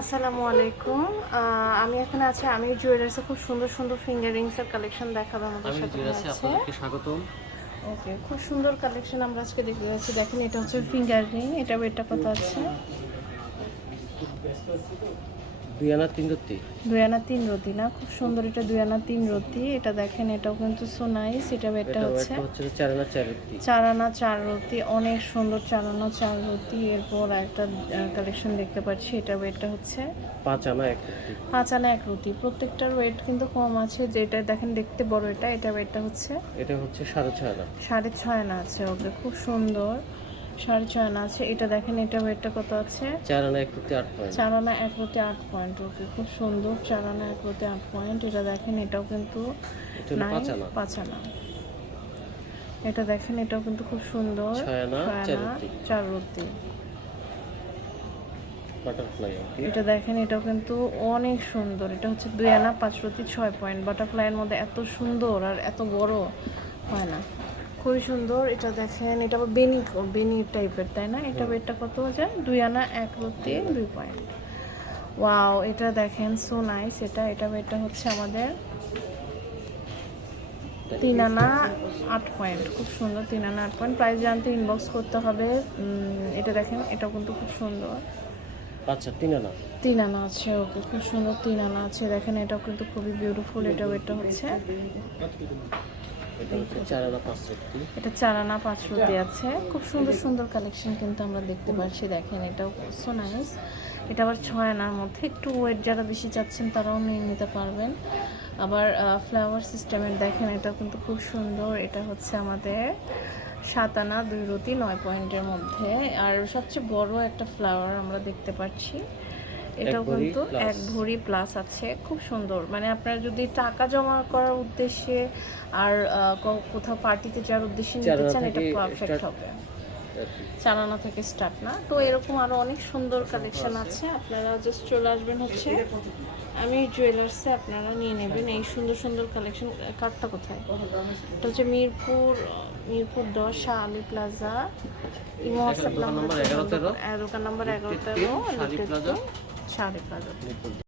আসসালামু আলাইকুম। আমি এখানে আছি আমি জুয়েলার্সে। খুব সুন্দর সুন্দর ফিঙ্গার রিংসের কালেকশন দেখাবো আমাদের আমি সাথে জুয়েলার্সে আপনাদেরকে স্বাগতম। ওকে খুব সুন্দর কালেকশন আমরা আজকে দেখতে যাচ্ছি দেখেন এটা হচ্ছে ফিঙ্গার রিং এটা এটা কত আছে। দুই আনা তিন রত্তি দুই আনা তিন রতি না? খুব সুন্দর এটা দুই আনা তিন রতি এটা দেখেন এটাও কিন্তু সো নাইস এটা এটা হচ্ছে চার আনা চার রত্তি চার আনা চার রতি অনেক সুন্দর চার আনা চার রতি এরপর একটা কালেকশন দেখতে পাচ্ছি এটা এটা হচ্ছে। পাঁচ আনা এক পাঁচ আনা এক রুটি। প্রত্যেকটার ওয়েট কিন্তু কম আছে যেটা দেখেন দেখতে বড় এটা এটা ওয়েটটা হচ্ছে এটা হচ্ছে সাড়ে ছয় আনা। সাড়ে ছয় আনা আছে ওকে খুব সুন্দর। সাড়ে ছয় আনা আছে। এটা দেখেন এটা ওয়েটটা কত আছে? চার আনা এক রত্তি আট পয়েন্ট চার আনা এক রুটি আট পয়েন্ট ওকে খুব সুন্দর। চার আনা এক রুটি আট পয়েন্ট এটা দেখেন এটাও কিন্তু পাঁচ আনা। এটা দেখেন এটাও কিন্তু খুব সুন্দর। ছয় আনা চার রুটি। এটা দেখেন এটাও কিন্তু অনেক সুন্দর। এটা হচ্ছে দুই আনা পাঁচ রতি ছয় পয়েন্ট বাটারফ্লাইয়ের মধ্যে এত সুন্দর আর এত বড় হয় না। খুবই সুন্দর। এটা দেখেন এটা আবার বেনি বেনি টাইপের তাই না? এটা এটা কত যায় দুই আনা এক রতি দুই পয়েন্ট। ওয়াও এটা দেখেন সো নাইস এটা এটা এটা হচ্ছে আমাদের তিন আনা আট পয়েন্ট। খুব সুন্দর তিন আনা আট পয়েন্ট। প্রাইস জানতে ইনবক্স করতে হবে। এটা দেখেন এটাও কিন্তু খুব সুন্দর। আচ্ছা তিন আনা। তিন আনা আছে ওকে। খুব সুন্দর তিন আনা আছে। দেখেন এটাও কিন্তু খুবই বিউটিফুল এটাও এটা হচ্ছে। এটা হচ্ছে চার আনা পাঁচ এটা রুটি আছে। খুব সুন্দর সুন্দর কালেকশন কিন্তু আমরা দেখতে পাচ্ছি। দেখেন, এটাও সো নাইস এটা আবার ছয় আনার মধ্যে। একটু ওয়েট যারা বেশি চাচ্ছেন, তারাও নিয়ে নিতে পারবেন। আবার ফ্লাওয়ার সিস্টেমের দেখেন, এটাও কিন্তু খুব সুন্দর। এটা হচ্ছে আমাদের সাত আনা, দুই রুটি, নয় পয়েন্টের মধ্যে। আর সবচেয়ে বড় একটা ফ্লাওয়ার আমরা দেখতে পাচ্ছি। এটাও কিন্তু এক ভরি প্লাস আছে। খুব সুন্দর। মানে আপনারা যদি টাকা জমা করার উদ্দেশ্যে আর কোথাও পার্টিতে যাওয়ার উদ্দেশ্যে নিতে চান এটা পারফেক্ট হবে। চালানা থেকে স্টার্ট না। তো এরকম আরও অনেক সুন্দর কালেকশন আছে। আপনারা জাস্ট চলে আসবেন হচ্ছে। আমি জুয়েলার্সে আপনারা নিয়ে নেবেন। এই সুন্দর সুন্দর কালেকশন কার্ডটা কোথায়? এটা হচ্ছে মিরপুর মিরপুর দশ Ali plaza imo WhatsApp number দোকান নাম্বার এগারো তেরো শাহ আলী প্লাজা। শাহ আলী প্লাজা